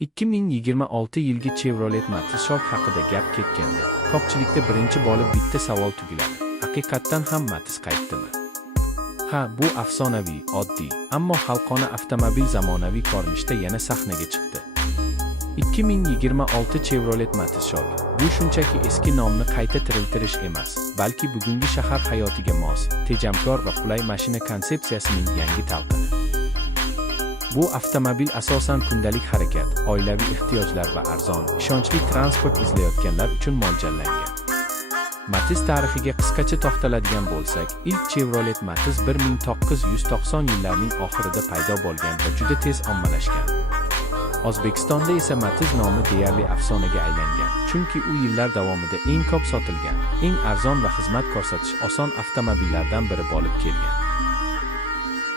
2026 yilgi Chevrolet Matiz Shock haqida gap ketganda, ko'pchilikda birinchi bo'lib bitta savol tugiladi. Haqiqatdan ham Matiz qaytdimi? Ha, bu afsonaviy, oddiy, ammo xalqona avtomobil zamonaviy ko'rinishda yana sahnaga chiqdi. 2026 Chevrolet Matiz Shock bu shunchaki eski nomni qayta tiriltirish emas, balki bugungi shahar hayotiga mos, tejamkor va qulay mashina konsepsiyasining yangi talqini. Bu avtomobil asosan kundalik harakat, oilaviy ehtiyojlar va arzon, ishonchli transport izlayotganlar uchun mo'ljallangan. Matiz tarixiga qisqacha to'xtaladigan bo'lsak, ilk Chevrolet Matiz 1990 yillarning oxirida paydo bo'lgan va juda tez ommalashgan. O'zbekistonda esa Matiz nomi deyarli afsonaga aylangan, chunki u yillar davomida eng ko'p sotilgan, eng arzon va xizmat ko'rsatish oson avtomobillardan biri bo'lib kelgan.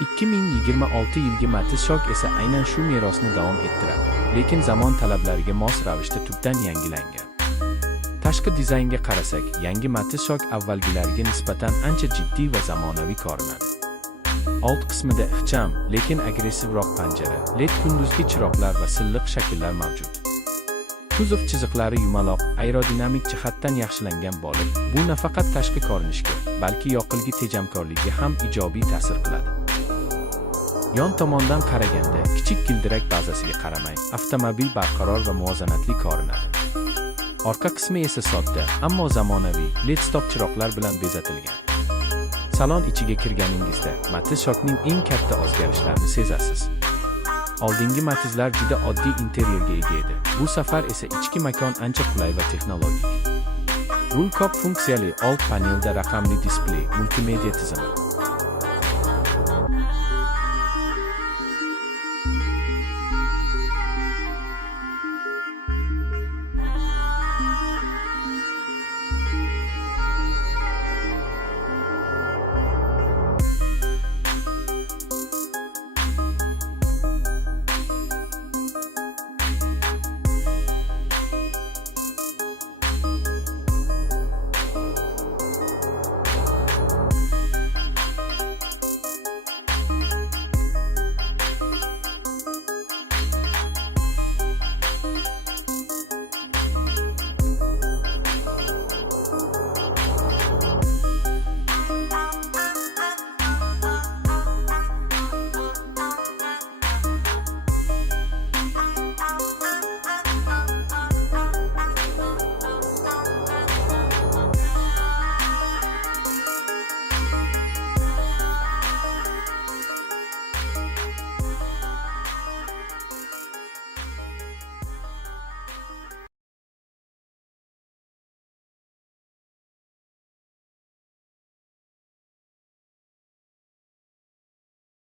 2026 yilgi Matiz Shock esa aynan shu merosni davom ettiradi, lekin zamon talablariga mos ravishda tubdan yangilangan. Tashqi dizaynga qarasak, yangi Matiz Shock avvalgilariga nisbatan ancha jiddiy va zamonaviy ko'rinadi. Old qismida ixcham, lekin agressivroq panjara, LED kunduzgi chiroqlar va silliq shakllar mavjud. Kuzov chiziqlari yumaloq, aerodinamik jihatdan yaxshilangan bo'lib, bu nafaqat tashqi ko'rinishga, balki yoqilg'i tejamkorligiga ham ijobiy ta'sir qiladi. Yon tomondan qaraganda, kichik gildirak bazasiga qaramay, avtomobil barqaror va muvozanatli ko'rinadi. Orqa qismi esa sodda, ammo zamonaviy, LED stop chiroqlar bilan bezatilgan. Salon ichiga kirganingizda, Matiz Shockning eng katta o'zgarishlarini sezasiz. Oldingi Matizlar juda oddiy interyerga ega edi. Bu safar esa ichki makon ancha qulay va texnologik. Rul ko'p funksiyali, old panelda raqamli displey, multimedia tizimi,